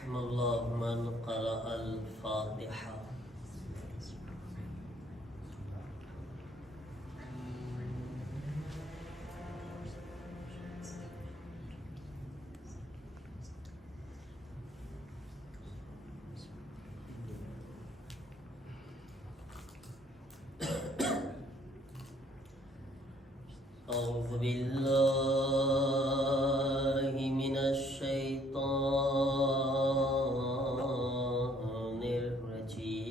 رحم الله من قرأ الفاتحة. أعوذ بالله من الشيطان الرجيم.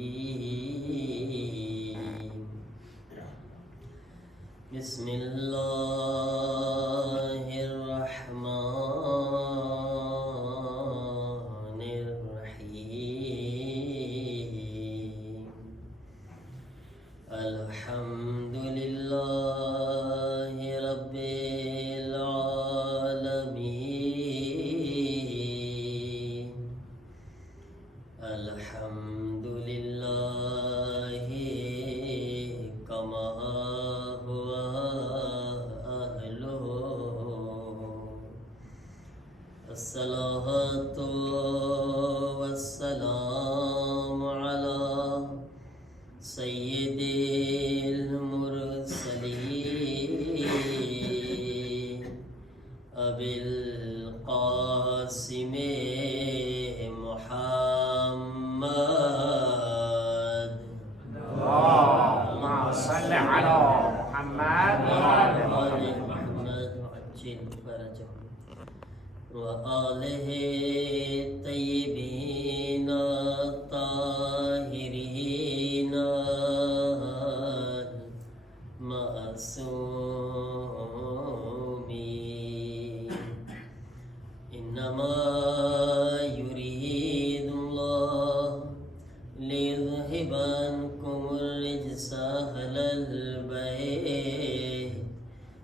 بسم الله الرحمن الرحيم. الحمد لله رب العالمين. الحمد لله كما هو أهله. الصلاة والسلام على سيد المرسلين أبي القاسم محمد. اللهم صل على محمد وآل محمد وعجل فرجه وآله الطيبين الطاهرين المعصومين. إنما يريد الله ليذهب عنكم الرجس أهل البيت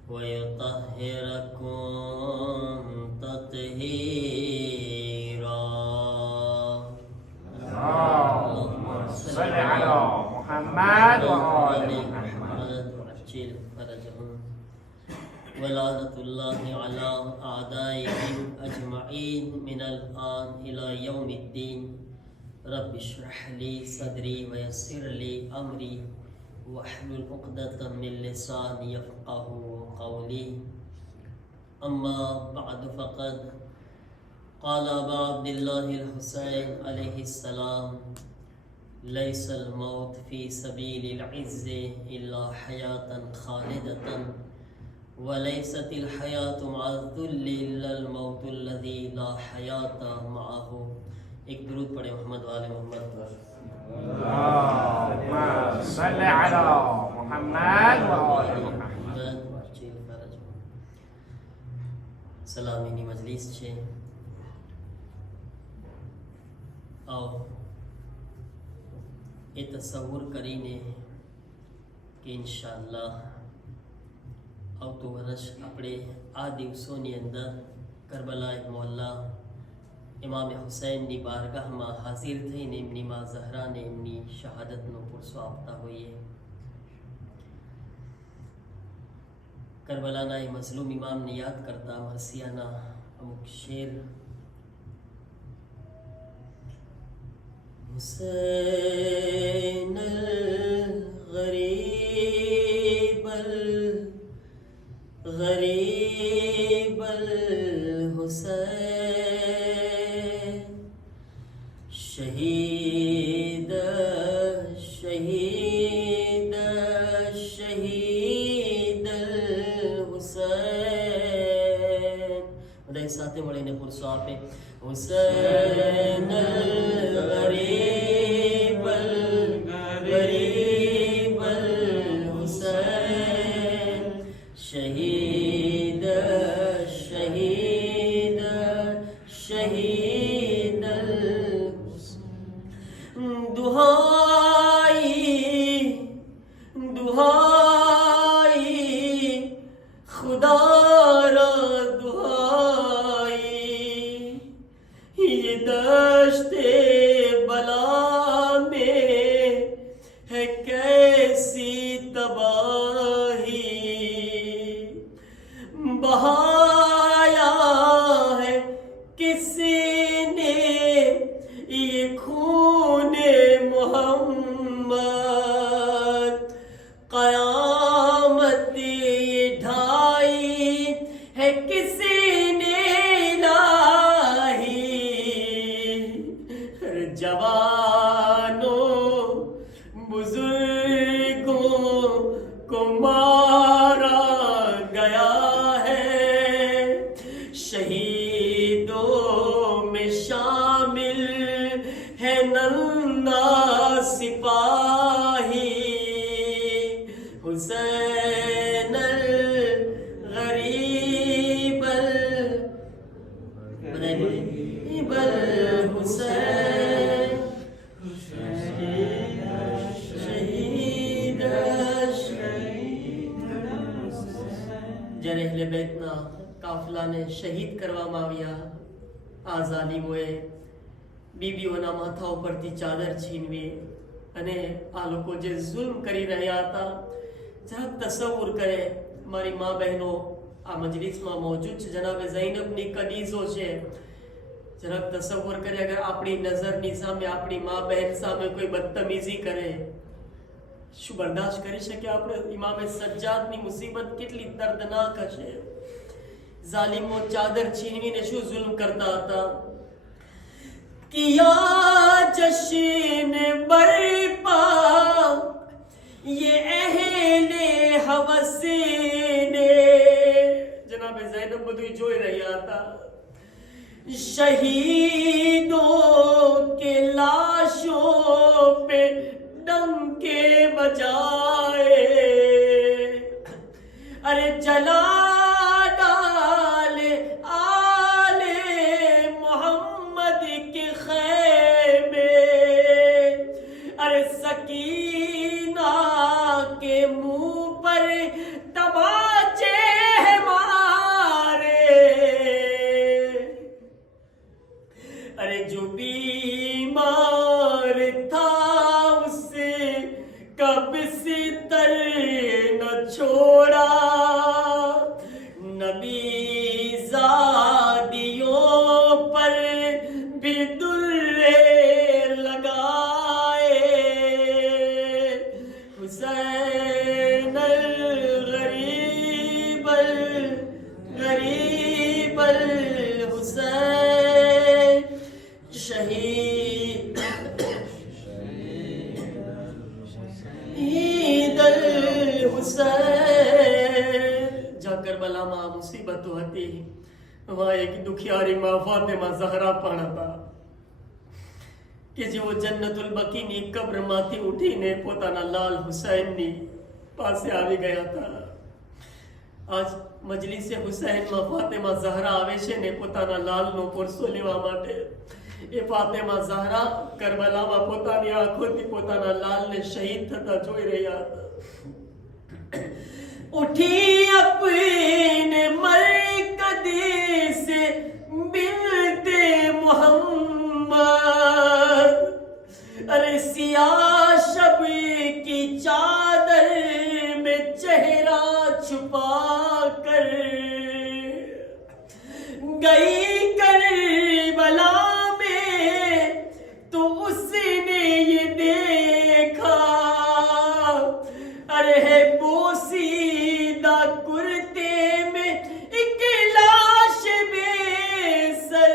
ويطهركم تطهيرا. اللهم صل على محمد وآل محمد وعجل فرجهم. ولعنة الله على أعدائهم أجمعين من الآن إلى يوم الدين. رب اشرح لي صدري ويسر لي أمري واحلل عقدة من لساني يفقه قولي. أما بعد فقد قال أبا عبد الله الحسين عليه السلام: ليس الموت في سبيل العز إلا حياة خالدة، وليست الحياة مع الذل إلا الموت الذي لا حياة معه. ایک درود پڑھے محمد وآل محمد. اللهم صل على محمد وآل محمد. સલામીની મજલિસ છે. આવો એ તસવ્વુર કરીને કે ઇન્શાઅલ્લાહ આવતું વર્ષ આપણે આ દિવસોની અંદર કરબલાએ મોહલ્લા ઇમામ હુસૈનની બારગાહમાં હાજર થઈને એમની મા ઝહરાને એમની શહાદતનો પુરસો આપતા હોઈએ. કરબલાના એ મઝલૂમ ઇમામને યાદ કરતા મરસિયાના અમુક શેર. حسین الغریب الغریب الحسین شہید شہید شہید الحسین. بڑے ساتھ بڑے نے پرسو آپ حسین الغریب الغریب الحسین شہید شہید شہید دہائی دہائی خدا را دہائی یہ دشت بلا میں ہے کیسی تباہی بہایا ہے کسی نے شہیدوں میں شامل ہے ننھا سپاہی حسین الغریب الحسین شہید જ્યારે અહેલે બેતના કાફલાને શહીદ કરવામાં આવ્યા, આ ઝાલિમોએ બીબીઓના માથા ઉપરથી ચાદર છીનવી અને આ લોકો જે જુલ્મ કરી રહ્યા હતા, જરાક તસવ્વુર કરે. મારી મા બહેનો આ મજલિસમાં મોજૂદ છે, જનાબે ઝૈનબની કનીઝો છે. જરાક તસવ્વુર કરે અગર આપણી નજરની સામે આપણી મા બહેન સામે કોઈ બદતમીઝી કરે, શું બર્દાશ્ત કરી શકે આપણે? ઇમામે સજ્જાદની મુસીબત કેટલી દર્દનાક હશે. ઝાલિમો ચાદર છીનવીને શું જુલ્મ કરતા હતા. કિયા જશ્ન બરપા યે અહેલે હવસ ને, જનાબે ઝૈનબ બધું જોઈ રહ્યા હતા. શહીદોं के लाशों पे डंके बजाए, अरे जला डाले आले मोहम्मद के खैमे, अरे सकीना के मुंह पर तमाचे मारे, अरे जो बीमार था उसे कब सितर न छोड़ा, नबी ज़ादियों पर भी दुर्रे लगाए, हुसैन गरीब गरीब हुसैन शहीद ईद हुसैन. જ્યાં કરબલામાં મુસીબતો હતી, વહાં એક દુખિયારી માં ફાતિમા ઝહરા પણ હતા કે જેઓ જન્નતુલ બકીની કબ્રમાંથી ઉઠીને પોતાના લાલ હુસૈનની પાસે આવી ગયા હતા. આજ મજલિસે હુસૈનમાં ફાતિમા ઝહરા આવે છે ને પોતાના લાલનો પરસો લેવા માટે. એ ફાતિમા ઝહરા કરબલામાં પોતાની આંખોથી પોતાના લાલને શહીદ થતા જોઈ રહ્યા હતા. ઉઠી અપને મરકદી સે બિનતે મોહમ્મદ, અરે સિયા શબ કી ચાદર में चेहरा छुपा कर गई करबला में, तो उसने ये देखा, अरे है बोसीदा कुर्ते में एक लाश बेसर,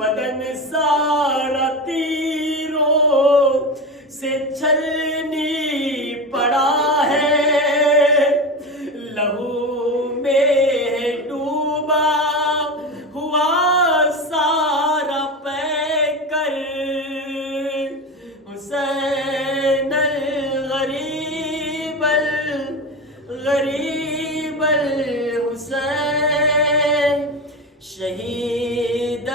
बदन सारा तीरों से छलनी पड़ा है, लहू में डूबा हुआ सारा पैकर, हुसैन गरीब गरीब हुसैन शहीद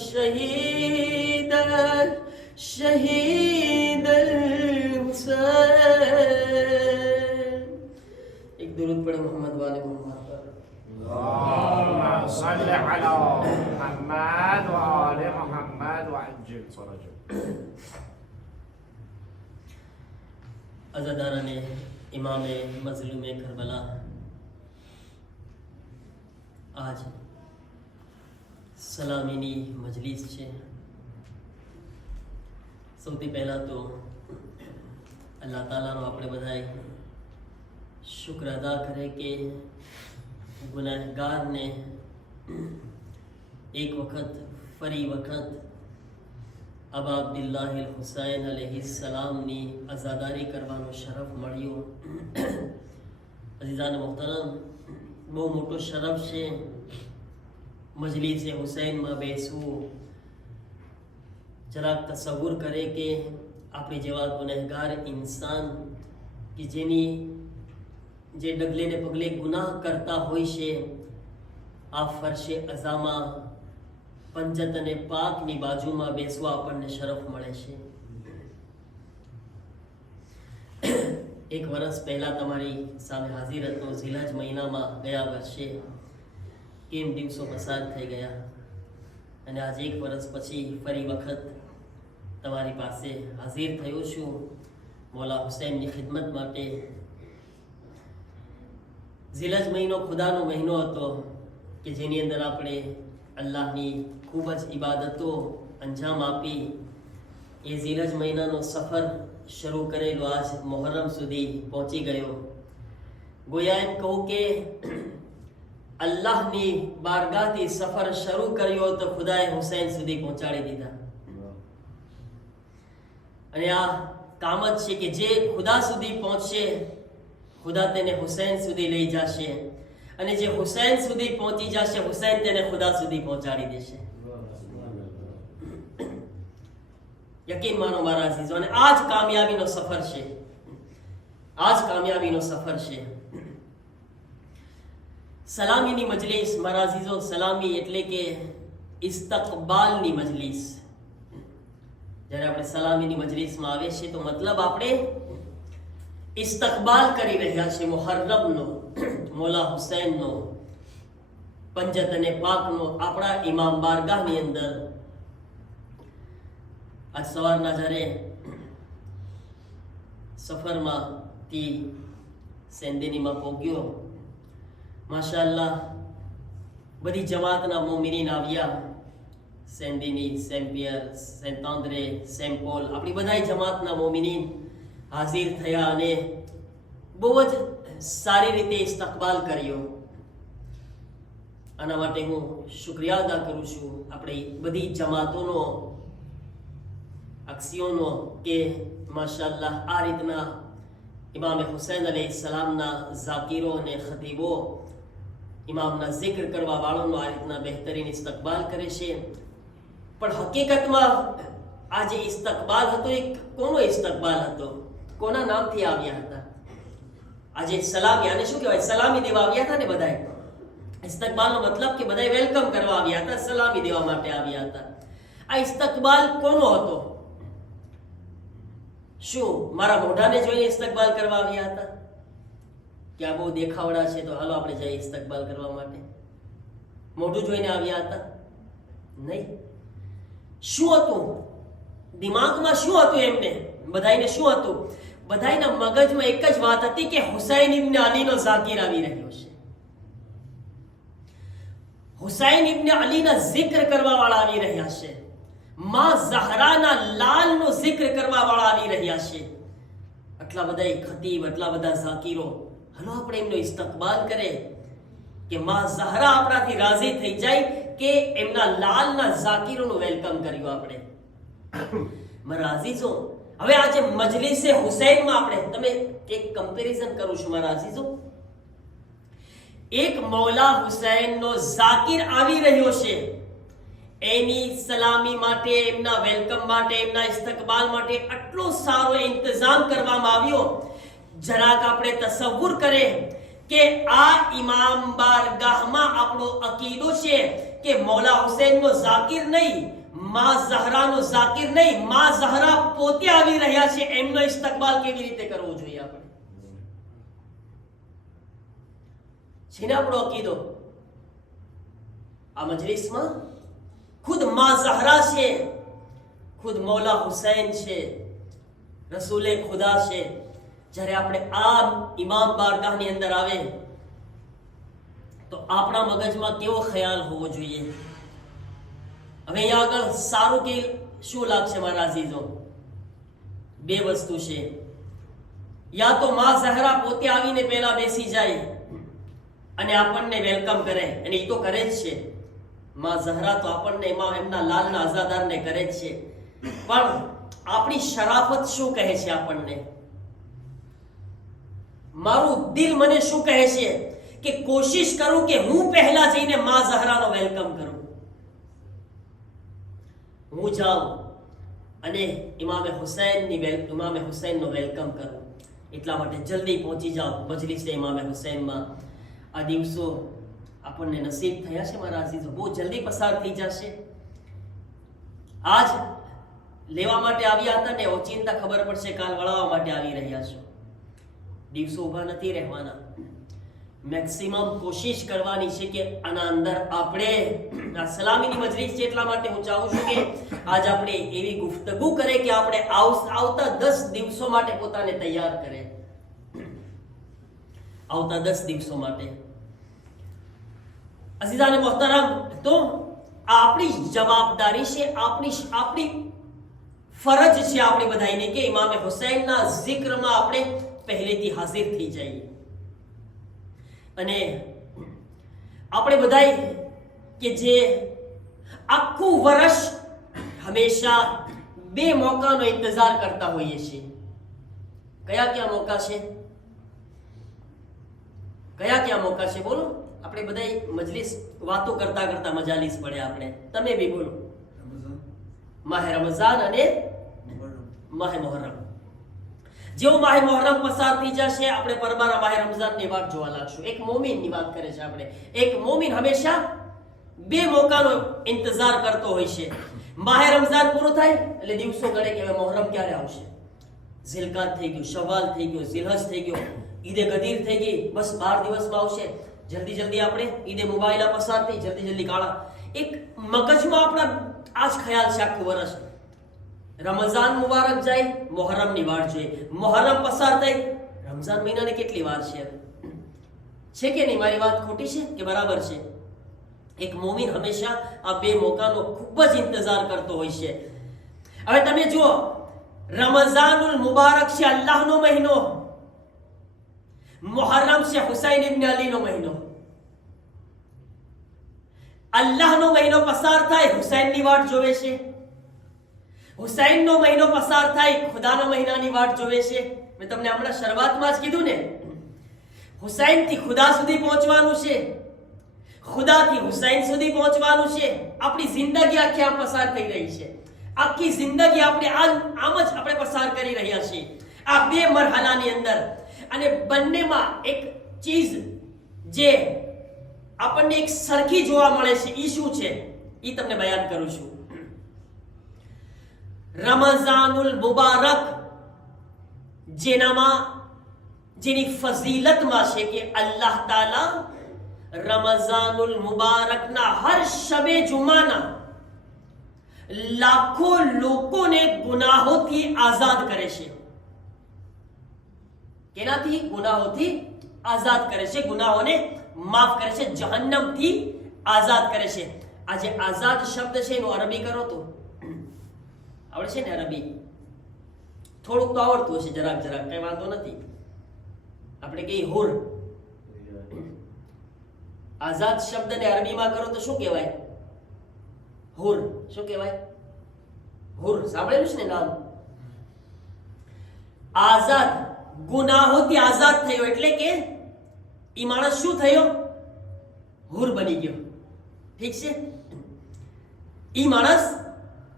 शहीद शहीद हुसैन. एक दुरूद पढ़े मोहम्मद वाले मोहम्मद पर. اللهم صل على محمد وآل محمد وعجل فرجه. અઝાદારાને ઇમામે મઝલૂમે કરબલા આજ સલામીની મજલિસ છે. સૌથી પહેલાં તો અલ્લાહ તાલાનો આપણે બધાએ શુક્ર અદા કરે કે ગુનેહગારને એક વખત ફરી વખત અબા અબ્દુલ્લાહ હુસૈન અલૈહિસ્સલામની અઝાદારી કરવાનો શરફ મળ્યો. અઝીઝાન મોહતરમ, બહુ મોટો શરફ છે મજલિસે હુસૈનમાં બેસવું, જરાક તસવ્વુર કરે કે આપણી જેવા ગુનેહગાર ઇન્સાન કે જે ડગલે ને પગલે ગુનાહ કરતા હોય છે, આ ફરશે અઝામાં પંજત અને પાકની બાજુમાં બેસવા આપણને શરફ મળે છે. એક વર્ષ પહેલા તમારી સામે હાજર હતો. ઝિલહજ મહિનામાં ગયા વર્ષે કેમ દિવસો પસાર થઈ ગયા અને આજે એક વર્ષ પછી ફરી વખત તમારી પાસે હાજર થયો છું મૌલા હુસૈનની ખિદમત માટે. ઝિલહજ મહિનો ખુદાનો મહિનો હતો કે જેની અંદર આપણે અલ્લાહની ખૂબ જ ઇબાદતો અંજામ આપી એ ઝિલહજ મહિનાનો સફર શરૂ કરેલો આજ મુહર્રમ સુધી પહોંચી ગયો. ગોયા એમ કહું કે અલ્લાહની બારગાહથી સફર શરૂ કર્યો તો ખુદાએ હુસૈન સુધી પહોંચાડી દીધા. અને આ કામ જ છે કે જે ખુદા સુધી પહોંચશે ખુદા તેને હુસૈન સુધી લઈ જશે, અને જે હુસૈન સુધી પહોંચી જશે હુસૈન તેને ખુદા સુધી પહોંચાડી દેશે. યકીન માનો મારા અઝીઝો, અને આ જ કામયાબીનો સફર છે. આ જ કામયાબીનો સફર છે. સલામીની મજલિસ મારા અઝીઝો, સલામી એટલે કે ઇસ્તકબાલની મજલિસ. જ્યારે આપણે સલામીની મજલિસમાં આવે છે તો મતલબ આપણે ઇસ્તકબાલ કરી રહ્યા છે મુહર્રમનો, મૌલા હુસૈનનો, પંજત અને પાકનો, આપણા ઇમામ બારગાહની અંદર. આજ સવારના જ્યારે સફરમાંથી સેન્દેનીમાં પહોંચ્યો, માશાઅલ્લાહ બધી જમાતના મોમિનીન આવ્યા. સેન્દેની, સેમ્પિયર, સેન્ટ આંદ્રે, સેન્ટ પોલ, આપણી બધાય જમાતના મોમિનીન હાજર થયા અને બહુ જ સારી રીતે ઇસ્તકબાલ કર્યો. આના માટે હું શુક્રિયા અદા કરું છું આપણી બધી જમાતોનો, અક્ષીઓનો કે માશાઅલ્લાહ આ રીતના ઇમામ હુસૈન અલૈહિસ્સલામના ઝાકીરો અને ખતીબો, ઇમામના zikr કરવા વાળોનો આ રીતના બહેતરીન ઇસ્તકબાલ કરે છે. પણ હકીકતમાં આ જે ઇસ્તકબાલ હતો એ કોનો ઇસ્તકબાલ હતો? કોના નામથી આવ્યા હતા? આજે સલામી, આને શું કહેવાય? સલામી દેવા આવ્યા હતા ને બધાય. ઇસ્તકબાલનો મતલબ કે બધાય વેલકમ કરવા આવ્યા હતા, સલામી દેવા માટે આવ્યા હતા. આ ઇસ્તકબાલ કોનો હતો? શું મારા મોઢાને જોઈને ઇસ્તકબાલ કરવા આવ્યા હતા કે આ બહુ દેખાવડા છે તો હાલો આપણે જઈએ ઇસ્તકબાલ કરવા માટે? મોઢું જોઈને આવ્યા હતા? નહીં. શું હતું દિમાગમાં? શું હતું એમને બધાઈને? શું હતું બધાયના મગજમાં? એક જ વાત હતી કે હુસૈન ઇબ્ન અલીનો ઝાકીર આવી રહ્યો છે, હુસૈન ઇબ્ન અલીના zikr કરવા વાળા આવી રહ્યા છે, માં ઝહરાના લાલનો zikr કરવા વાળા આવી રહ્યા છે. આટલા બધા ખતીબ, આટલા બધા ઝાકીરો, હાલો આપણે એમનો ઇસ્તકબાલ કરે કે માં ઝહરા આપણાથી રાજી થઈ જાય કે એમના લાલના ઝાકીરોનું વેલકમ કર્યું આપણે. મારા અઝીઝો, હવે આજે મજલિસે હુસૈનમાં આપણે તમે એક કમ્પેરિઝન કરું છું મારા અઝીઝો. એક મૌલા હુસૈનનો ઝાકીર આવી રહ્યો છે, એની સલામી માટે, એમના વેલકમ માટે, એમના ઇસ્તકબાલ માટે આટલો સારો ઇંતજામ કરવામાં આવ્યો. જરાક આપણે તસવ્વુર કરે કે આ ઇમામ બારગાહમાં આપણો અકીદો છે કે મૌલા હુસૈનનો ઝાકીર નહીં, માં ઝહરાનો ઝાકીર નહીં, માં ઝહરા પોતે આવી રહ્યા છે, એમનો ઇસ્તકબાલ કેવી રીતે કરવો જોઈએ આપણે? છે ને આપણો અકીદો? આ મજલિસમાં ખુદ માં ઝહરા છે, ખુદ મૌલા હુસૈન છે, રસૂલે ખુદા છે. જ્યારે આપણે આ ઇમામ બારગાહની અંદર આવે તો આપણા મગજમાં કેવો ખ્યાલ હોવો જોઈએ? હવે અહીંયા આગળ સારું કે શું લાગશે મારા અઝીઝો? બે વસ્તુ છે. યા તો માં ઝહરા પોતે આવીને પહેલા બેસી જાય અને આપણને વેલકમ કરે, અને એ તો કરે જ છે. માં ઝહરા તો આપણને એમના લાલના આઝાદારને કરે જ છે. પણ આપણી શરાફત શું કહે છે આપણને? મારું દિલ મને શું કહે છે કે કોશિશ કરું કે હું પહેલા જઈને માં ઝહરાનો વેલકમ કરું. હું જાઉં અને ઇમામે હુસૈનનો વેલકમ કરું, એટલા માટે જલ્દી પહોંચી જાઓ મજલિસે ઇમામે હુસૈનમાં. આ દિવસો આપણને નસીબ થયા છે મારા અઝીઝો, બહુ જલ્દી પસાર થઈ જશે. આજ લેવા માટે આવ્યા હતા ને ઓચિંતા ખબર પડશે કાલ વળાવવા માટે આવી રહ્યા છો. દિવસો ઊભા નથી રહેવાના. મેક્સિમમ કોશિશ કરવાની છે કે આના અંદર આપણે આ સલામીની મજલિસ છે, એટલા માટે હું ચાહું છું કે આજ આપણે એવી ગુફ્તગુ કરે કે આપણે આવતા 10 દિવસો માટે પોતાને તૈયાર કરે. આવતા 10 દિવસો માટે અઝીઝાને મોહતરમ, તો આપણી જવાબદારી છે, આપણી ફરજ છે આપણી બધાને કે ઇમામે હુસૈનના જિક્રમાં આપણે પહેલેથી હાજર થઈ જઈએ. અને આપણે બધાય કે જે આખું વર્ષ હંમેશા 2 મોકાનો ઇંતજાર કરતા હોઈએ છીએ. કયા મોકા છે? કયા મોકા છે બોલો? આપણે બધાય મજલિસ વાતો કરતા કરતા મજાલીસ પડે. આપણે તમે બી બોલો. માહે રમઝાન અને માહે મુહર્રમ. જેવો માહે મુહર્રમ પસાર થઈ જશે આપણે પરમાના માહે રમઝાનની વાત જોવા લાગશું. એક મોમિનની વાત કરે છે આપણે. એક મોમિન હંમેશા 2 મોકાનો ઇંતજાર કરતો હોય છે. માહે રમઝાન પૂરું થાય એટલે દિવસો ગણે કે હવે મુહર્રમ ક્યારે આવશે. ઝિલકાત થઈ ગયું, શવાલ થઈ ગયો, ઝિલહજ થઈ ગયો, ઈદે ગદીર થઈ ગઈ, બસ 12 દિવસમાં આવશે. જલ્દી આપણે ઈદે મુબાઈલા પસાર થઈ, જલ્દી કાળા. એક મગજમાં આપણા આજ ખ્યાલ છે આખું વર્ષ. રમઝાન મુબારક જાય, મુહર્રમની વાર જોઈએ. મુહર્રમ પસાર થાય, રમઝાન મહિનાની કેટલી વાર છે કે નહીં? મારી વાત ખોટી છે કે બરાબર છે? એક મોમિન હંમેશા આ 2 મોકાનો ખૂબ જ ઇંતજાર કરતો હોય છે. હવે તમે જુઓ, રમઝાનુલ મુબારક છે અલ્લાહનો મહિનો, મુહર્રમ છે હુસૈન ઇબ્ન અલીનો મહિનો. અલ્લાહનો મહિનો પસાર થાય, હુસૈનની વાટ જોવે છે. હુસૈનનો મહિનો પસાર થાય, ખુદાના મહિનાની વાટ જોવે છે. મેં તમને હમણાં શરૂઆતમાં જ કીધું ને, હુસૈનથી ખુદા સુધી પહોંચવાનું છે, ખુદાથી હુસૈન સુધી પહોંચવાનું છે. આપણી જિંદગી આખી આમ પસાર થઈ રહી છે. આખી જિંદગી આપણે આમ જ આપણે પસાર કરી રહ્યા છીએ આ 2 મરહલાની અંદર. અને બંનેમાં એક ચીજ જે આપણને એક સરખી જોવા મળે છે, એ શું છે એ તમને બયાન કરું છું. રમઝાનુલ મુબારક જેની ફઝીલતમાં છે કે અલ્લાહ તાલા રમઝાનુલ મુબારકના હર શબે જુમાના લાખો લોકોને ગુનાહોથી આઝાદ કરે છે. કેનાથી? ગુનાહોથી આઝાદ કરે છે, ગુનાહોને માફ કરે છે, જહન્નમથી આઝાદ કરે છે. આ જે આઝાદ શબ્દ છે એનો અરબી કરો તો આવડે છે ને? અરબી થોડુંક તો આવડતું હશે, જરાક કઈ વાંધો નથી. આપણે કહીએ હુર. આઝાદ શબ્દને અરબીમાં કરો તો શું કહેવાય? હુર. શું કહેવાય? હુર. સાંભળેલું છે ને નામ? આઝાદ, ગુનાહોથી આઝાદ થયો એટલે કે ઈ માણસ શું થયો? હુર બની ગયો. ઠીક છે? ઈ માણસ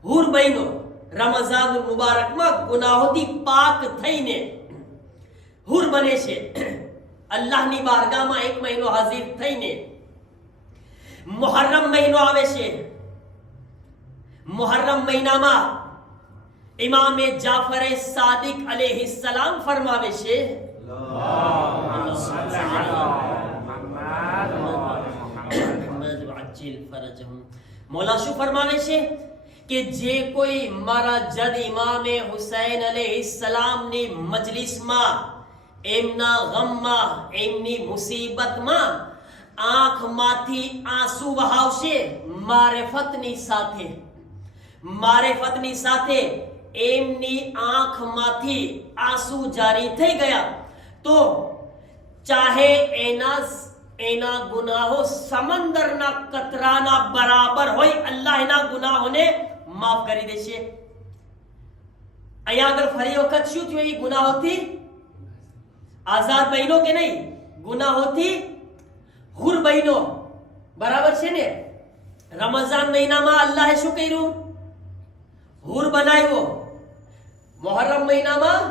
હુર બન્યો. રમઝાનુલ મુબારકમાં ગુનાહોથી પાક થઈને હુર બને છે. અલ્લાહની બારગાહમાં 1 મહિનો હાજર થઈને મુહર્રમ મહિનો આવે છે. મુહર્રમ મહિનામાં ઇમામે જાફર સાદિક અલૈહિસ્સલામ ફરમાવે છે, મોલા શું ફરમાવે છે કે જે કોઈ મારા જદ ઇમામે હુસૈન અલૈહિસ્સલામની મજલિસમાં, એમના ગમમાં, એમની મુસીબતમાં આંખમાંથી આંસુ વહાવશે, મારેફતની સાથે એમની આંખમાંથી આંસુ જારી થઈ ગયા તો ચાહે એના ગુનાહો સમંદરના કતરાના બરાબર હોય, અલ્લાહ એના ગુનાહોને માફ કરી દેશે. અહીંયા આગળ ફરી વખત શું થયું? એ ગુનાહોથી આઝાદ બન્યો કે નહીં? ગુનાહોથી હુર બન્યો. બરાબર છે ને? રમઝાન મહિનામાં અલ્લાહે શું કર્યું? હુર બનાવ્યો. મુહર્રમ મહિનામાં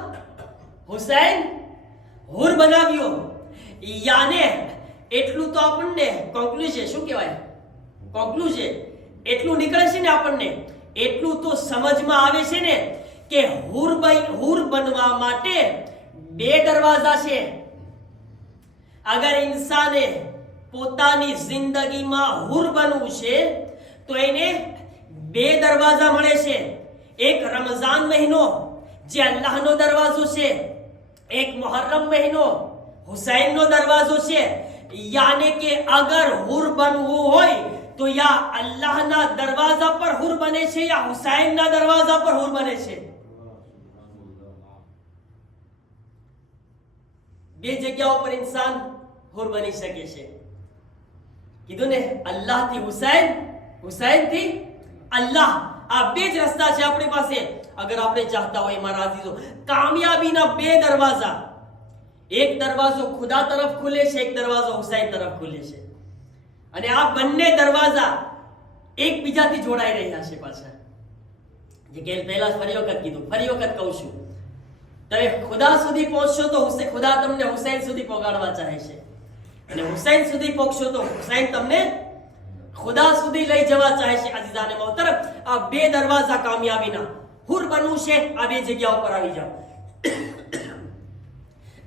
હુસૈન હુર બનાવ્યો. યાને એટલું તો આપણને કોન્ક્લુઝન શું કહેવાય, કોન્ક્લુઝન એટલું નીકળે છે ને, આપણને એટલું તો સમજમાં આવે છે ને કે હુર બનવા માટે બે દરવાજા છે. અગર ઇન્સાને પોતાની જિંદગીમાં હુર બનવું છે તો એને બે દરવાજા મળે છે. એક રમઝાન મહિનો જે અલ્લાહનો દરવાજો છે, એક મુહર્રમ મહિનો હુસૈનનો દરવાજો છે. યાને કે અગર હુર બનવું હોય તો યા અલ્લાહના દરવાજા પર હુર બને છે યા હુસૈનના દરવાજા પર હુર બને છે. બે જગ્યાઓ પર ઇન્સાન હુર બની શકે છે. કીધું ને, અલ્લાહ થી હુસૈન, હુસૈન થી અલ્લાહ. આ બે જ રસ્તા છે આપણી પાસે. અગર આપણે ચાહતા હોય મારા અઝીઝો, કામયાબીના બે દરવાજા. એક દરવાજો ખુદા તરફ ખુલે છે, એક દરવાજો હુસૈન તરફ ખુલે છે. અને આ બંને દરવાજા એકબીજાથી જોડાઈ રહ્યા છે. પાછા જે કે પહેલા ફરી વખત કીધું, ફરી વખત કહું છું, તમે ખુદા સુધી પહોંચશો તો ખુદા તમને હુસૈન સુધી પહોંચાડવા ચાહે છે, અને હુસૈન સુધી પહોંચશો તો હુસૈન તમને ખુદા સુધી લઈ જવા ચાહે છે. અઝીઝાને મોહતરમ, આ બે દરવાજા કામયાબીના, હુર બનવું છે, આ બે જગ્યા ઉપર આવી જાઓ.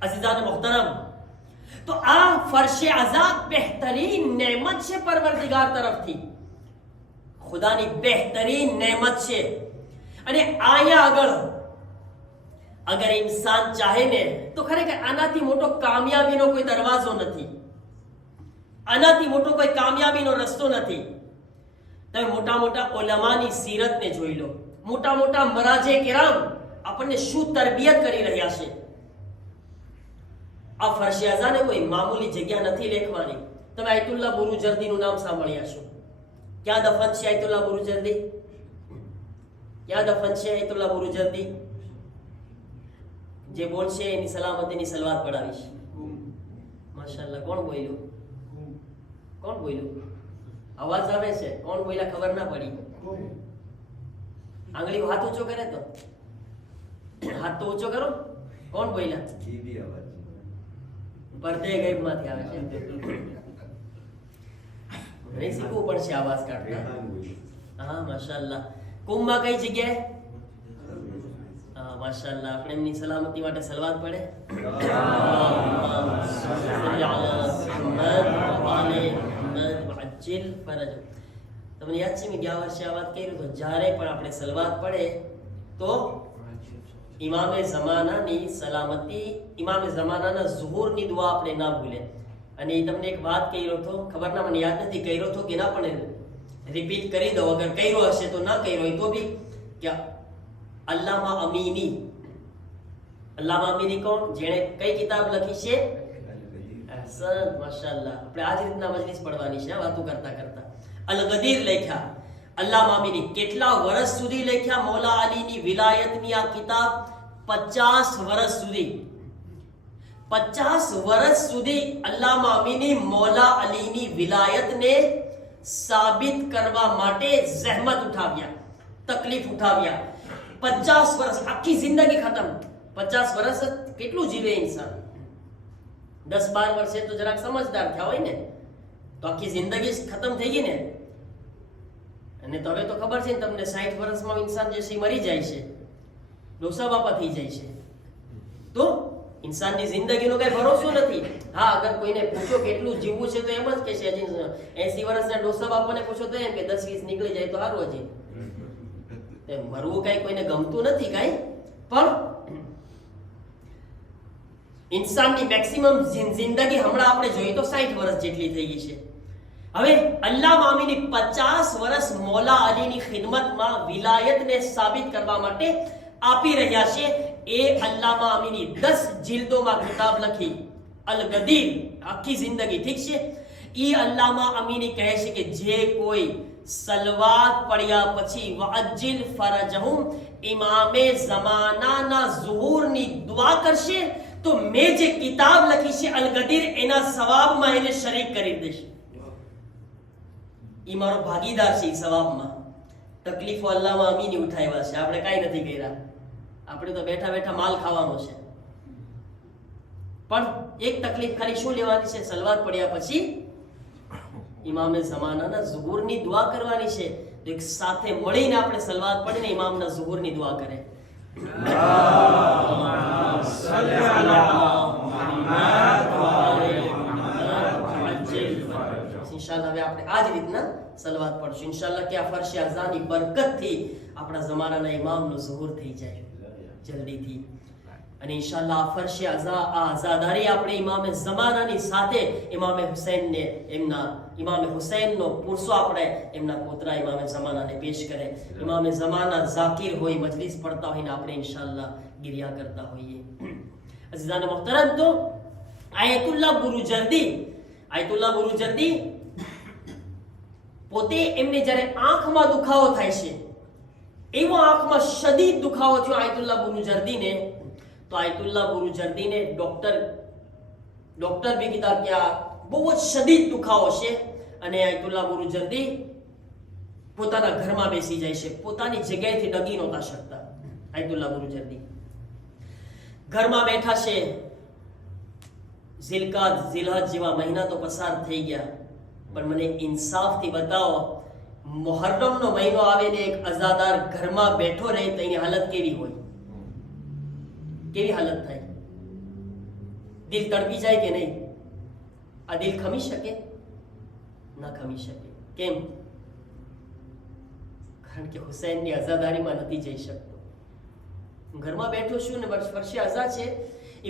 અઝીઝાને મોહતરમ, તો આ ફરશે આઝાદ બહેતરીન નેમત છે પરવરદિગાર તરફથી, ખુદાની બહેતરીન નેમત છે. અને આયા આગળ અગર ઇન્સાન ચાહે ને તો ખરેખર આનાથી મોટો કામયાબીનો કોઈ દરવાજો નથી, આનાથી મોટો કોઈ કામયાબીનો રસ્તો નથી. તમે મોટા મોટા ઉલમાની સીરતને જોઈ લો, મોટા મોટા મરાજે કિરામ આપણને શું તરબિયત કરી રહ્યા છે. આ ફરશે આઝાને કોઈ મામૂલી જગ્યા નથી લેખવાની. તમે આયતુલ્લાહ બુરુજર્દીનું નામ સાંભળ્યા છો. ક્યાં દફન છે આયતુલ્લાહ બુરુજર્દી? ક્યાં દફન છે આયતુલ્લાહ બુરુજર્દી? જે બોલશે એની સલામતીની સલવાત પડાવીશ. માશાઅલ્લાહ. કોણ બોલ્યું? કોણ બોલ્યું? અવાજ આવે છે. કોણ બોલ્યા ખબર ના પડી. આંગળી હાથ ઊંચો કરે તો હાથ તો ઊંચો કરો. કોણ બોલ્યા? પડદે ગૈબમાંથી આવે છે. નહીં શીખવું પડશે અવાજ કાઢતા. હા માશાઅલ્લાહ. કુંભમાં કઈ જગ્યાએ? માશાઅલ્લાહ. આપણે એમની સલામતી માટે સલવાત પડે. તમને યાદ છે મેં ગયા વર્ષે આ વાત કરી તો, જ્યારે પણ આપણે સલવાત પડે તો ઇમામે ઝમાનાની સલામતી, ઇમામે ઝમાનાના ઝુહુરની દુઆ આપણે ના ભૂલે. અને એ તમને એક વાત કર્યો હતો, ખબર ના, મને યાદ નથી કર્યો હતો કે ના, પણ રિપીટ કરી દો. અગર કર્યો હશે તો ના કર્યો હોય તો બી, કે અલ્લામા અમીની. અલ્લામા અમીની કોણ? જેણે કઈ કિતાબ લખી છે? અહસન, માશાઅલ્લાહ. આપણે આ જ રીતના મજલિસ પડવાની છે વાતો કરતા કરતા. અલ ગદીર લખ્યા અલ્લામા અમીની. કેટલા વર્ષ સુધી લખ્યા? મૌલા અલીની વિલાયતની આ કિતાબ 50 વર્ષ સુધી, 50 વર્ષ સુધી અલ્લામા અમીની મૌલા અલીની વિલાયતને સાબિત કરવા માટે જહેમત ઉઠાવ્યા, તકલીફ ઉઠાવ્યા. 50 વર્ષ, આખી જિંદગી ખતમ. 50 વર્ષ કેટલું જીવે ઇન્સાન? 10-12 વર્ષે તો જરાક સમજદાર થયા હોય ને, તો આખી જિંદગી ખતમ થઈ ગઈ ને. અને તો હવે તો ખબર છે ને તમને, 60 વર્ષમાં ઇન્સાન જે છે મરી જાય છે, ડોસા બાપા થઈ જાય છે. તો ઇન્સાનની જિંદગીનો કઈ ભરોસો નથી. હા, અગર કોઈને પૂછો કેટલું જીવવું છે તો એમ જ કે છે, હજી 80 વર્ષના ડોસા બાપાને પૂછો તો એમ કે 10-20 નીકળી જાય તો સારું. હજી મરવું કઈ કોઈને ગમતું નથી કઈ, પણ ઇન્સાનની મેક્સિમમ જિંદગી હમણાં આપણે જોઈએ તો 60 વર્ષ જેટલી થઈ ગઈ છે. હવે અલ્લામા અમીની 50 વર્ષ મૌલા અલીની ખિદમતમાં વિલાયતને સાબિત કરવા માટે આપી રહ્યા છે. એ અલ્લામા અમીની 10 જિલ્દોમાં કિતાબ લખી, અલ ગદીર, આખી જિંદગી. ઠીક છે. એ અલ્લામા અમીની કહે છે કે જે કોઈ સલવાત પડ્યા પછી વઅજિલ ફરજહુમ, ઇમામે ઝમાનાના ઝુહુરની દુઆ કરશે તો મેં જે કિતાબ લખી છે અલ ગદીર, એના સવાબમાં એને શરીક કરી દેશે. એ મારો ભાગીદાર છે એ સવાબમાં. તકલીફો અલ્લાહમાં અમીની ઉઠાવ્યા છે, આપણે કાંઈ નથી કર્યા, આપણે તો બેઠા બેઠા માલ ખાવાનો છે. પણ એક તકલીફ ખાલી શું લેવાની છે? સલવાત પડ્યા પછી ઇમામે ઝમાનાના ઝુહુરની દુઆ કરવાની છે. તો એક સાથે મળીને આપણે સલવાત પડીને ઇમામના ઝુહુરની દુઆ કરે. ઇન્શાઅલ્લાહ હવે આપણે આ જ રીતના સલવાત પડશું ઇન્શાઅલ્લાહ કે આ ફરશે અઝાની બરકતથી આપણા ઝમાનાના ઇમામનો ઝુહુર થઈ જાય જલ્દીથી. અને ઇન્શાઅલ્લાહ આ ફરશે આ આઝાદારી આપણે ઇમામે ઝમાનાની સાથે ઇમામે હુસૈનને ઇમામે હુસૈનનો પુરસો આપણે એમના પોતરા ઇમામે ઝમાનાને પેશ કરે. ઇમામે ઝમાના ઝાકિર હોય, મજલિસ પડતા હોય ને આપણે ઇન્શાઅલ્લાહ ગિરિયા કરતા હોઈએ. અઝીઝાન મુહતરમ, તો આયતુલ્લાહ બુરુજર્દી પોતે એમને જ્યારે આંખમાં દુખાવો થાય છે, એવો આંખમાં શદીદ દુખાવો થયો આયતુલ્લાહ બુરુજર્દીને, તો આયતુલ્લાહ બુરુજર્દીને ડોક્ટર भी કીધા કે આ બહુ જ શદીદ દુખાવો છે. અને આયતુલ્લાહ બુરુજર્દી પોતાના ઘરમાં બેસી જાય છે, પોતાની જગ્યાએથી ડગી નહોતા શકતા. આયતુલ્લાહ બુરુજર્દી ઘરમાં બેઠા છે. ઝિલકાદ ઝિલહજ જેવા મહિના તો પસાર થઈ ગયા, પણ મને ઇન્સાફથી બતાવો, મુહર્રમનો મહિનો આવે ને એક અઝાદાર ઘરમાં બેઠો રહે તો એની હાલત કેવી હોય? કેવી હાલત થાય? દિલ તડપી જાય કે નહીં? આ દિલ ખમી શકે? ના ખમી શકે. કેમ? કારણ કે હુસૈનની અઝાદારીમાં નથી જઈ શકતો. ઘરમાં બેઠો છું ને વર્ષે અઝા છે,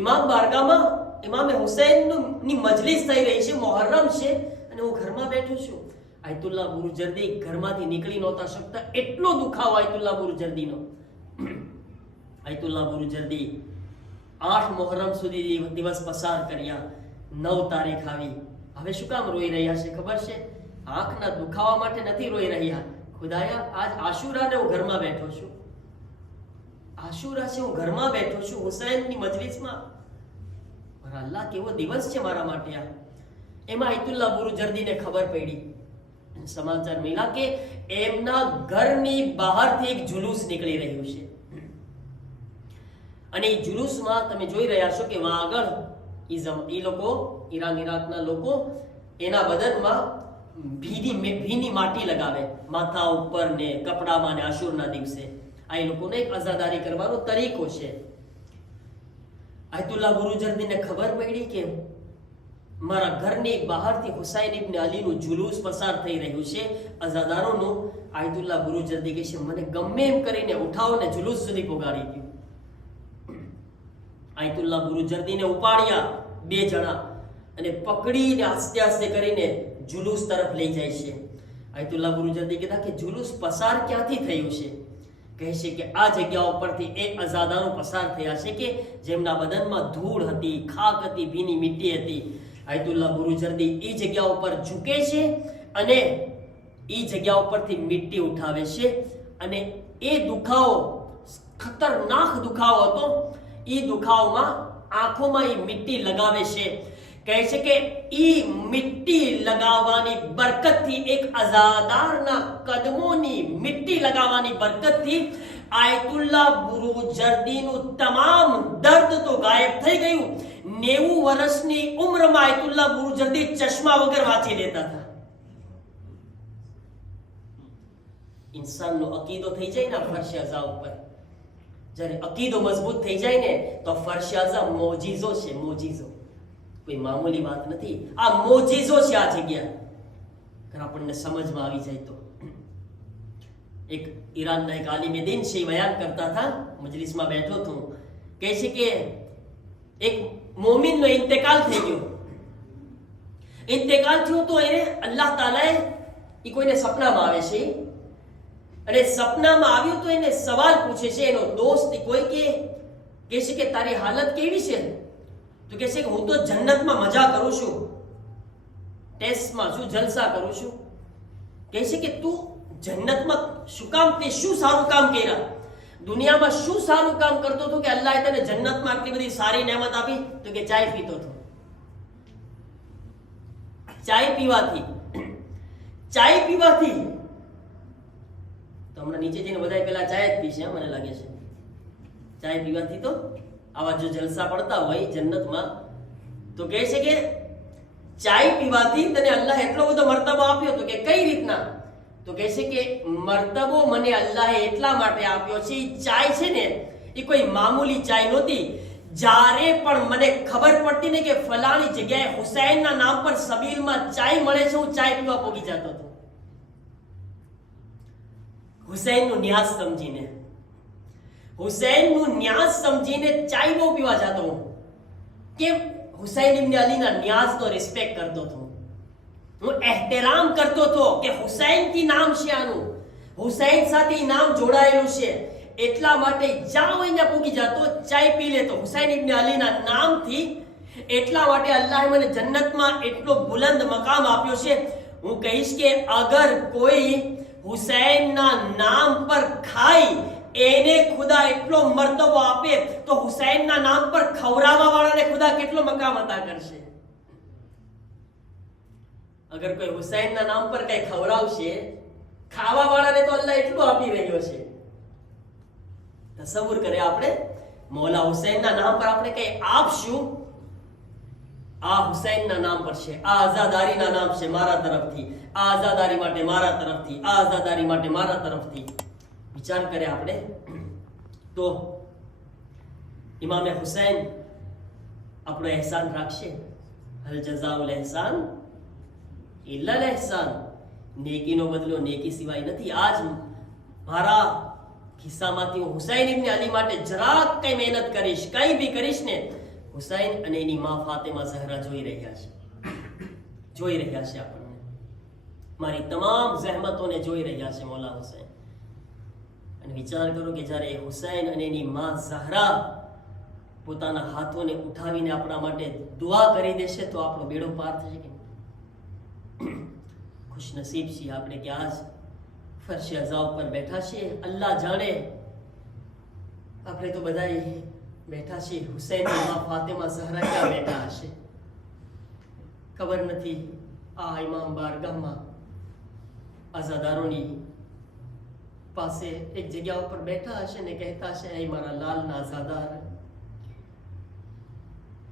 ઇમામ બારગામાં ઇમામે હુસૈનની મજલિસ થઈ રહી છે, મુહર્રમ છે, અને હું ઘરમાં બેઠો છું. આયતુલ્લાહ બુરુજર્દી ઘરમાંથી નીકળી નહોતા શકતા, એટલો દુખાવો આયતુલ્લાહ બુરુજર્દીનો. આયતુલ્લાહ બુરુજર્દી 8 મુહર્રમ સુધી દિવસ પસાર કર્યા. 9 તારીખ આવી. હવે શું કામ રોઈ રહ્યા છે ખબર છે? આંખના દુખાવા માટે નથી રોઈ રહ્યા. ખુદાયા, આજ આશુરાને હું ઘરમાં બેઠો છું. આશુરા છે, હું ઘરમાં બેઠો છું હુસૈનની મજલિસમાં. મારા અલ્લાહ, કેવો દિવસ છે મારા માટે આ. એમાં આયતુલ્લાહ બુરુજર્દીને ખબર પડી, સમાચાર મળ્યા કે એમના ઘરની બહારથી એક જુલુસ નીકળી રહ્યું છે. અને એ જુલુસમાં તમે જોઈ રહ્યા છો કે વહાં આગળ એ લોકો ઈરાકના લોકો એના બદનમાં ભીની માટી લગાવે માથા ઉપર ને કપડામાં ને આશુરના દિવસે. આ એ લોકોને એક અઝાદારી કરવાનો તરીકો છે. આયતુલ્લાહ બુરુજર્દીને ખબર પડી કે મારા ઘરની બહારથી હુસૈન ઇબ્ન અલીનું જુલુસ પસાર થઈ રહ્યું છે, અઝાદારોનું. આયતુલ્લાહ બુરુજર્દી કહે છે, મને ગમે એમ કરીને ઉઠાવો ને જુલુસ સુધી પોગાડી દો. આયતુલ્લાહ બુરુજર્દીને ઉપાડ્યા 2 જણા અને પકડીને આસ્તે આસ્તે કરીને જુલુસ તરફ લઈ જાય છે. આયતુલ્લાહ બુરુજર્દી કહેતા કે જુલુસ પસાર ક્યાંથી થયું છે? કહે છે કે આ જગ્યા ઉપરથી એ અઝાદારો પસાર થયા છે કે જેમના બદનમાં ધૂળ હતી, ખાક હતી, ભીની મીઠી હતી. આયતુલ્લાહ બુરુજર્દી એ જગ્યા ઉપર ઝૂકે છે અને એ જગ્યા ઉપરથી મીઠી ઉઠાવે છે. અને એ દુખાવો ખતરનાક દુખાવો હતો. એ દુખાવામાં આંખોમાં એ મીઠી લગાવે છે. કહે છે કે એ મીઠી લગાવવાની બરકતથી, એક અઝાદારના કદમોની મીઠી લગાવવાની બરકતથી આયતુલ્લાહ બુરુજર્દીનું તમામ દર્દ તો ગાયબ થઈ ગયું. 90 વર્ષની ઉંમરમાં આયતુલ્લાહ બુરુજર્દી ચશ્મા વગર વાંચી લેતા હતા. ઇન્સાનનો અકીદો થઈ જાય ને ફરશે અઝા ઉપર, જ્યારે અકીદો મજબૂત થઈ જાય ને તો ફરશે અઝા મોજીઝો છે. મોજીઝો કોઈ મામૂલી વાત નથી. આ મોજીઝો છે આ જગ્યા. આપણને સમજમાં આવી જાય તો. એક ઈરાનના એક આલિમે દીન છે, બયાન કરતા હતા, મજલિસમાં બેઠો હતો. કહે છે કે એક મોમિનનો ઇન્તેકાલ થઈ ગયો. ઇન્તેકાલ થયો તો એને અલ્લાહ તાલાએ કોઈને સપનામાં આવે છે, અને સપનામાં આવ્યું તો એને સવાલ પૂછે છે એનો દોસ્ત કોઈ કે કહે છે કે તારી હાલત કેવી છે? તો કહે છે કે હું તો જન્નતમાં મજા કરું છું, ટેસ્ટમાં છું, જલસા કરું છું. કહે છે કે તું જન્નતમાં શું કામ, તે શું સારું કામ કર્યા? દુનિયામાં શું સારું કામ કરતો હતો કે અલ્લાહે તને જન્નતમાં આટલી બધી સારી નેમત આપી? તો કે ચાય પીતો હતો. ચાય પીવાથી તો હમણાં નીચે જઈને બધા પેલા ચાય જ પીશે, મને લાગે છે. ચાય પીવાથી તો આવા જો જલસા પડતા હોય જન્નતમાં, તો કહે છે કે ચાય પીવાથી તને અલ્લાહ એટલો બધો મર્તબો આપ્યો. તો કે કઈ રીતના? તો કહે છે કે મર્તબો મને અલ્લાહે એટલા માટે આપ્યો છે, ચાય છે ને એ કોઈ મામૂલી ચાય નહોતી. જ્યારે પણ મને ખબર પડતી ને કે ફલાણી જગ્યાએ હુસૈનના નામ પર સબીલમાં ચાય મળે છે, હું ચાય પીવા પોગી જતો હતો. હુસૈનનું ન્યાસ સમજીને, હુસૈનનું ન્યાસ સમજીને ચાય બહુ પીવા જતો હું. કેમ? હુસૈન ઇબ્ન અલીના ન્યાસનો રિસ્પેક્ટ કરતો હતો, હું એહતરામ કરતો હતો કે હુસૈનથી નામ છે આનું, હુસૈન સાથે નામ જોડાયેલું છે, એટલા માટે જ્યાં હોય ને પૂગી જતો, ચાય પી લેતો હુસૈન ઇબ્ન અલીના નામથી. એટલા માટે અલ્લાહે મને જન્નતમાં એટલો બુલંદ મકામ આપ્યો છે. હું કહીશ કે અગર કોઈ હુસૈનના નામ પર ખાય, એને ખુદા એટલો મર્તબો આપે, તો હુસૈનના નામ પર ખવડાવવા વાળાને ખુદા કેટલો મકામ અતા કરશે. અગર કોઈ હુસૈનના નામ પર કઈ ખવડાવશે, ખાવા વાળાને તો અલ્લાહ એટલું આપી રહ્યો છે. તસવ્વુર કરે આપણે, મૌલા હુસૈનના નામ પર આપણે કઈ આપશું, આ હુસૈનના નામ પર છે, આ આઝાદારીના નામ છે મારા તરફથી, આ આઝાદારી માટે મારા તરફથી, આ આઝાદારી માટે મારા તરફથી. વિચાર કરે આપણે તો ઇમામે હુસૈન આપણો એહસાન રાખશે. હલ જઝાઉલ એહસાન ઇલ્લા અલ એહસાન. નેકીનો બદલો નેકી સિવાય નથી. આજ મારા ખિસ્સામાંથી હું હુસૈન ઇબ્ન અલી માટે જરાક કઈ મહેનત કરીશ, કઈ બી કરીશ ને, હુસૈન અને એની માં ફાતિમા ઝહરા જોઈ રહ્યા છે, જોઈ રહ્યા છે આપણને, મારી તમામ જહેમતોને જોઈ રહ્યા છે મૌલા હુસૈન. અને વિચાર કરો કે જ્યારે હુસૈન અને એની માં ઝહરા પોતાના હાથોને ઉઠાવીને આપણા માટે દુઆ કરી દેશે, તો આપણો બેડો પાર થશે કે ખુશનસીબ છીએ આપણે કે આજ ફરશે અઝા ઉપર બેઠા છીએ. અલ્લાહ જાણે, આપણે તો બધા બેઠા છીએ, હુસૈનની માં ફાતિમા ઝહરા ક્યાં બેઠા હશે ખબર નથી. આ ઇમામ બારગાહમાં આઝાદારોની પાસે એક જગ્યા ઉપર બેઠા હશે ને કહેતા હશે, એ મારા લાલના આઝાદાર,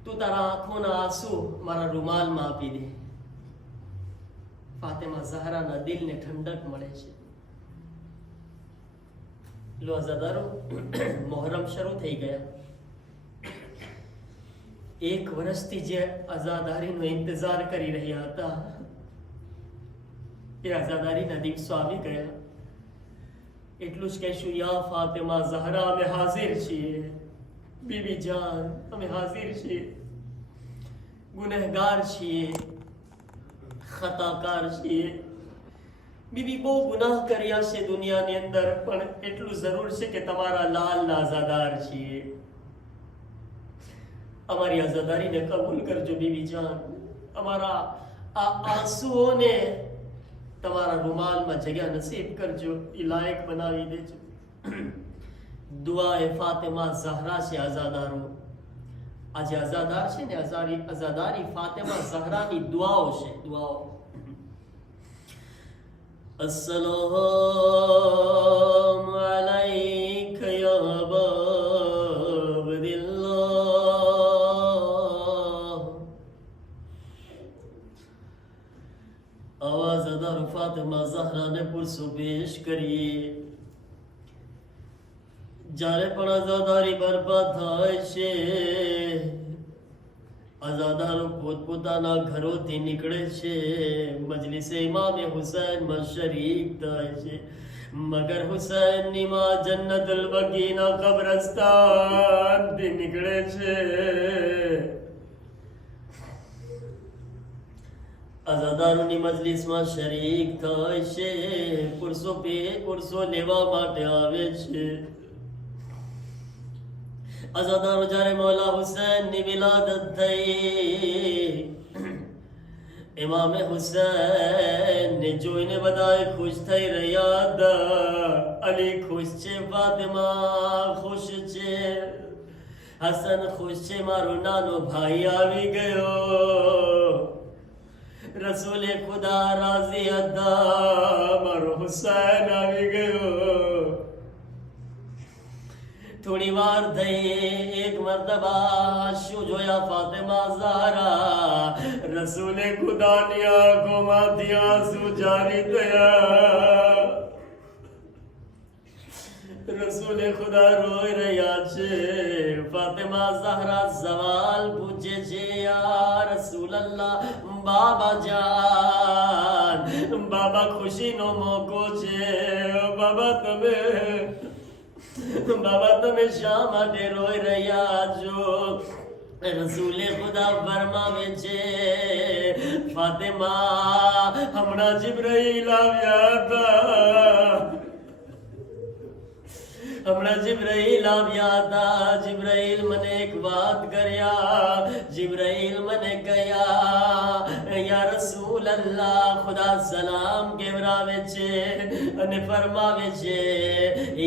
તું તારા આંખોના આંસુ મારા રૂમાલમાં આપી દે. ફાતિમા ઝહરાના દિલને ઠંડક મળે છે. લો આઝાદારો, મોહરમ શરૂ થઈ ગયા. એક વર્ષથી જે આઝાદારીનો ઇંતજાર કરી રહ્યા હતા, એ આઝાદારીના દિવસો આવી ગયા. એટલું જ કહેશું, યા ફાતિમા ઝહરા, અમે હાજર છીએ. બીબી જાન, અમે હાજર છીએ. ગુનેહગાર છીએ, ખતાકાર છીએ. બીબી બહુ ગુનાહ કર્યા છે દુનિયાની અંદર, પણ એટલું જરૂર છે કે તમારા લાલના આઝાદાર છીએ. અમારી આઝાદારીને કબૂલ કરજો બીબી જાન. અમારા આ આંસુઓને તમારા રૂમાલમાં જગ્યા નસીબ કરજો, એ લાયક બનાવી દેજો. દુઆએ ફાતિમા ઝહરા છે આઝાદારો. આજે આઝાદાર છે ને, આઝાદારી ફાતિમા ઝહરાની દુઆઓ છે, દુઆઓ. अस्सलामु अलैका या अबा अब्दिल्लाह. आवाज़दार फातिमा ज़हरा ने पुरसो पेश करिए. જ્યારે પણ આઝાદારી બરબાદ થાય છે, આઝાદારો પોતપોતાના ઘરોથી નીકળે છે, મજલિસે ઇમામે હુસૈનમાં શરીક થાય છે, મગર હુસૈનની માં જન્નતુલ બકીના કબ્રસ્તાનથી નીકળે છે. આઝાદારોની મજલિસમાં શરીક થાય છે, પુરસો લેવા માટે આવે છે. આઝાદારો જ્યારે મૌલા હુસૈનની વિલાદત થઈ, ઇમામે હુસૈનને જોઈને બધાએ ખુશ થઈ રહ્યા હતા. અલી ખુશ છે, ફાતિમા ખુશ છે, હસન ખુશ છે, મારો નાનો ભાઈ આવી ગયો. રસૂલે ખુદા રાજી હતા, મારો હુસૈન આવી ગયો. થોડી વાર થઈ, એક મરતબા શું જોયા ફાતિમા ઝહરા, રસૂલે ખુદાની આંખોમાંથી આંસુ જારી થયા. રસૂલે ખુદા રોઈ રહ્યા છે. ફાતિમા ઝહરા સવાલ પૂછે છે, યા રસૂલલ્લાહ, બાબા જાન, બાબા ખુશીનો મોકો છે, બાબા તમે શા માટે રોઈ રહ્યા છો? રસૂલે ખુદા ફરમાવે છે, ફાતિમા, હમણાં જિબ્રાઈલ આવ્યા હતા. જિબ્રાઈલ મને એક વાત કર્યા. જિબ્રાઈલ મને કહ્યા, યા રસૂલલ્લાહ, ખુદા સલામ કેવરાવે છે અને ફરમાવે છે,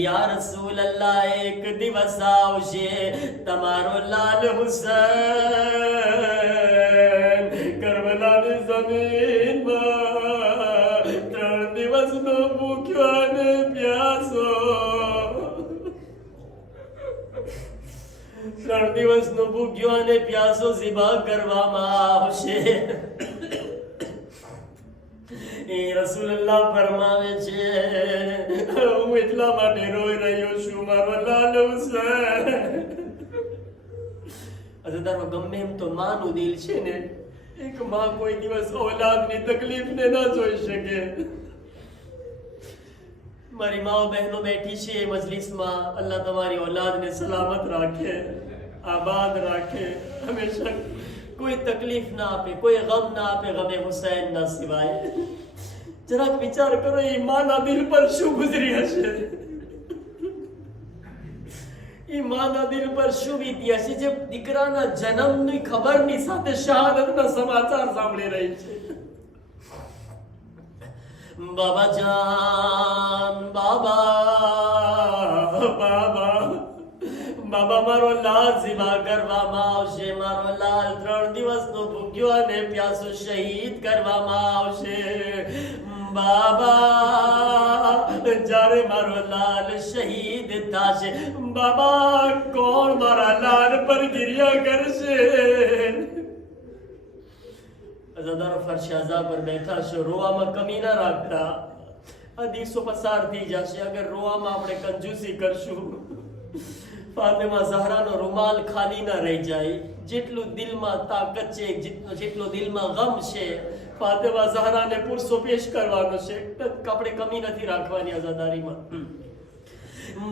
યા રસૂલલ્લાહ, એક દિવસ આવશે તમારો લાલ હુસૈન કરબલાની જમીનમાં 3 દિવસનો ભૂખ્યો અને પ્યાસો, 3 દિવસનો ભૂખ્યો અને પ્યાસો ઝિબા કરવામાં આવશે. એ રસૂલલ્લાહ ફરમાવે છે, હું એટલા માટે રોઈ રહ્યો છું, મારો લાલ હુસૈન. અઝદારો, ગમે એમ તો માનું દિલ છે ને, એક માં કોઈ દિવસ ઔલાદની તકલીફને ના જોઈ શકે. મારી માઓ બહેનો બેઠી છે મજલિસમાં, અલ્લાહ તમારી ઔલાદને સલામત રાખે, આબાદ રાખે, હંમેશા કોઈ તકલીફ ના આપે, કોઈ ગમ ના આપે, ગમે હુસૈન ના સિવાય. જરાક વિચાર કરો, એ માના દિલ પર શું ગુજરી હશે? એ માના દિલ પર શું વીતી હશે, જે દીકરાના જન્મની ખબરની સાથે શહાદતના સમાચાર સાંભળી રહી છે? બાબા જાન, બાબા, મારો લાલ ઝિબા કરવામાં આવશે, મારો લાલ 3 દિવસનો ભૂખ્યો અને પ્યાસો શહીદ કરવામાં આવશે. બાબા, જ્યારે મારો લાલ શહીદ થશે, બાબા, કોણ મારા લાલ પર ગિરિયા કરશે? અઝાદારો, ફરશ આઝા પર બેઠા છો, રોવામાં કમી ના રાખતા. આ દિવસો પસાર થઈ જશે અગર રોવામાં આપણે કંજૂસી કરશું. ફાતિમા ઝહરાનો રૂમાલ ખાલી ના રહી જાય. જેટલું દિલમાં તાકાત છે, જેટલો દિલમાં ગમ છે, ફાતિમા ઝહરાને પૂરસો પેશ કરવાનો છે. આપણે કમી નથી રાખવાની અઝાદારીમાં.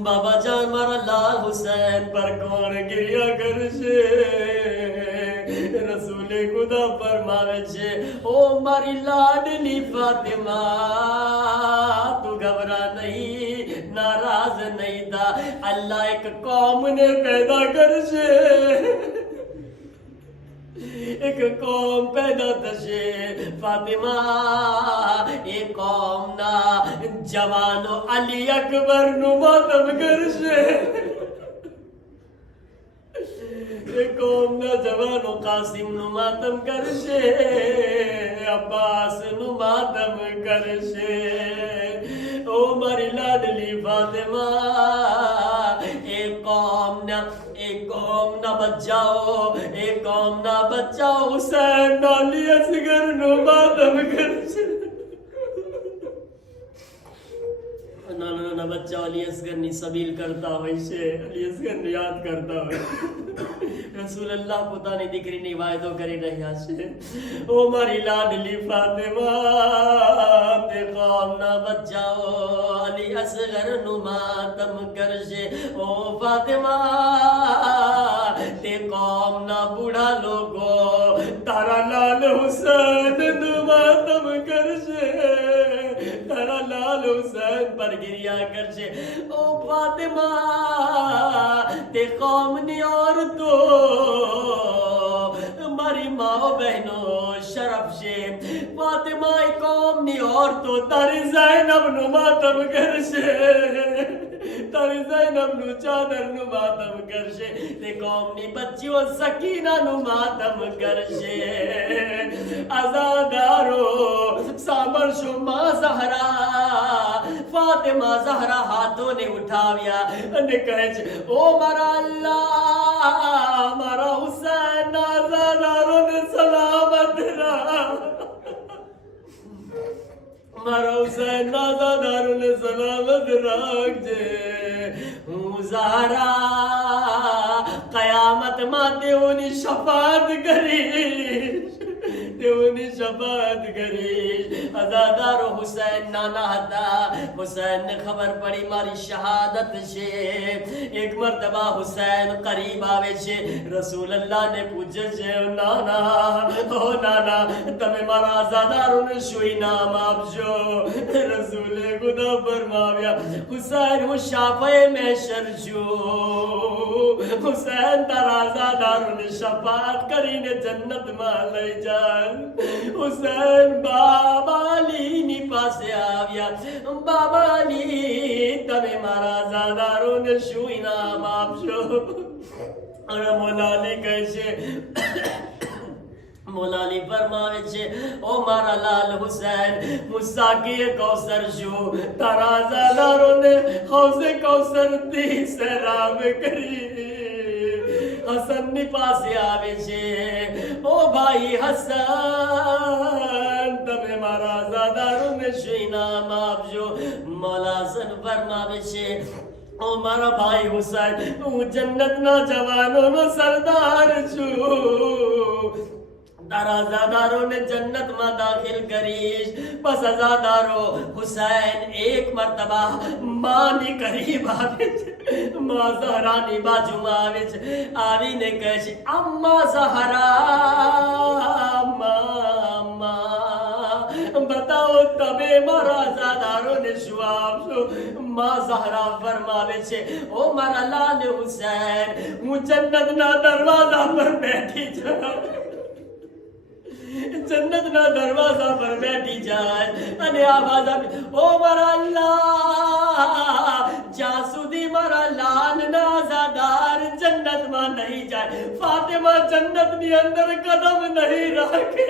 બાબા જાન, મારા લાલ હુસૈન પર કોણ ગિરિયા કરશે? રસૂલે ખુદા ફરમાવે છે, ઓ મારી લાડલી ફાતિમા, તું ગભરા નહીં, નારાજ નહીં થા. અલ્લાહ એક કોમને પેદા કરશે, એક કોમ પેદા થશે ફાતિમા. એ કોમના જવાનો અલી અકબરનું માતમ કરશે, એ કોમના જવાનો કાસિમનું માતમ કરશે, અબ્બાસનું માતમ કરશે. ઓ મારી લાડલી ફાતિમા, એ કોમના બચ્ચાઓ હુસૈન અલી અસગરનું માતમ કરશે. નાના બચ્ચાઓ અલી અસગરની સબીલ કરતા હોય છે, અલી અસગરને યાદ કરતા હોય. રસૂલલ્લાહ પોતાની દીકરીની વાયદો કરી રહ્યા છે, ઓ મારી લાડલી ફાતિમા, તે કોમના બચ્ચાઓ અલી અસગરનું માતમ કરશે. ઓ ફાતિમા, તે કોમના બુઢા લોકો તારા લાલ હુસૈનનું માતમ કરશે, તારા લાલ હુસૈન પર ગિરિયા કરશે. ઓ ફાતિમા, તે કોમની औरतो, મારી માઓ બહેનો શરફ છે. ફાતિમા, કોમની औरतो તારી ઝૈનબનું માતમ કરશે, તારી ઝૈનબનું ચાદરનું માતમ કરશે, તે કોમની બચ્ચીઓ સકીનાનું માતમ કરશે. આઝાદારો સાંભળશો, માં ઝહરા, ફાતિમા ઝહરા હાથોને ઉઠાવ્યા અને કહે છે, ઓ મારા અલ્લાહ, મારા હુસૈન આઝાદારોને સલામત રાખ, મારા હુસૈન આઝાદારોને સલામત રાખજે. હું ઝહરા કયામતમાં તેઓની શફાત કરીશ, તેઓની શફાત કરીશ. આઝાદારો હુસૈન નાના હતા, હુસૈનને ખબર પડી મારી શહાદત છે. એક મરતબા હુસૈન કરીબ આવે છે, રસૂલલ્લાહને પૂછે છે, નાના, ઓ નાના, તમે મારા આઝાદારોને શું ઇનામ આપશો? રસૂલે ખુદા ફરમાવ્યા, હુસૈન, હું શાફે મહેશર છું. હુસૈન તારા આઝાદારોને શફાત કરીને જન્નતમાં લઈ જાય. હુસૈન બાબા અલીની પાસે આવ્યા, બાબા અલી, તમે મારા આઝાદારોને શું ઇનામ આપશો? અને મોલા અલી કહે છે, મોલા અલી ફરમાવે છે, ઓ મારા લાલ હુસૈન, હું સાકીએ કૌસર છું, તારા આઝાદારોને હૌઝે કૌસરથી સરાબ કરી. હસનની પાસે આવે છે, ઓ ભાઈ હસન, તમે મારા આઝાદારોને શું ઇનામ આપજો? મોલા હસન ફરમાવે છે, ઓ મારા ભાઈ હુસૈન, હું જન્નતના જવાનોનો સરદાર છું, તારા આઝાદારોને જન્નતમાં દાખિલ કરીશ. બસ આઝાદારો હુસૈન એક મરતબા માની કરીબ આવે છે, માં ઝહરાની બાજુમાં આવે છે, આવીને કહે છે, અમ્મા ઝહરા, બતાવો તમે મારા આઝાદારોને શું આપશો? માં ઝહરા ફરમાવે છે, ઓ મારા લાલ હુસૈન, હું જન્નતના દરવાજા પર બેઠી છું, જન્નતના દરવાજા પર બેઠી જાય અને આવાજ આપે, ઓ મારા અલ્લાહ, જ્યાં સુધી મારા લાલના આઝાદાર જન્નતમાં નહીં જાય, ફાતિમા જન્નતની અંદર કદમ નહીં રાખે,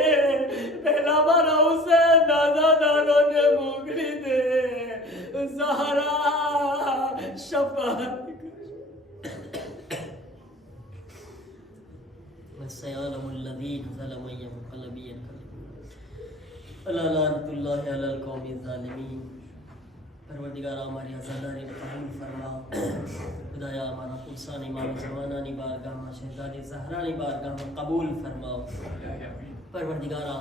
પહેલા મારા હુસૈન આઝાદારોને મોકલી દે. ઝહરા શફાત سيعلم الذين ظلموا أي منقلب ينقلبون ألا لعنة الله على القوم الظالمين. پروردگار ہماری آزاداری قبول فرما. خدایا ہمارا پرسان امام زمانانی بارگاہ میں شہزادی زہرانی بارگاہ میں قبول فرماؤ. پروردگارا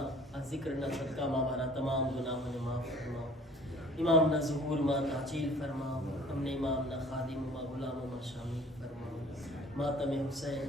ذکر نہ صدقہ ہمارا تمام گناہوں نے معاف فرماؤ. امام نہ ظہور ما تعجیل فرماؤ. ہم نے امام نہ خادم ما غلام ما شامل فرماؤ. ماتم حسین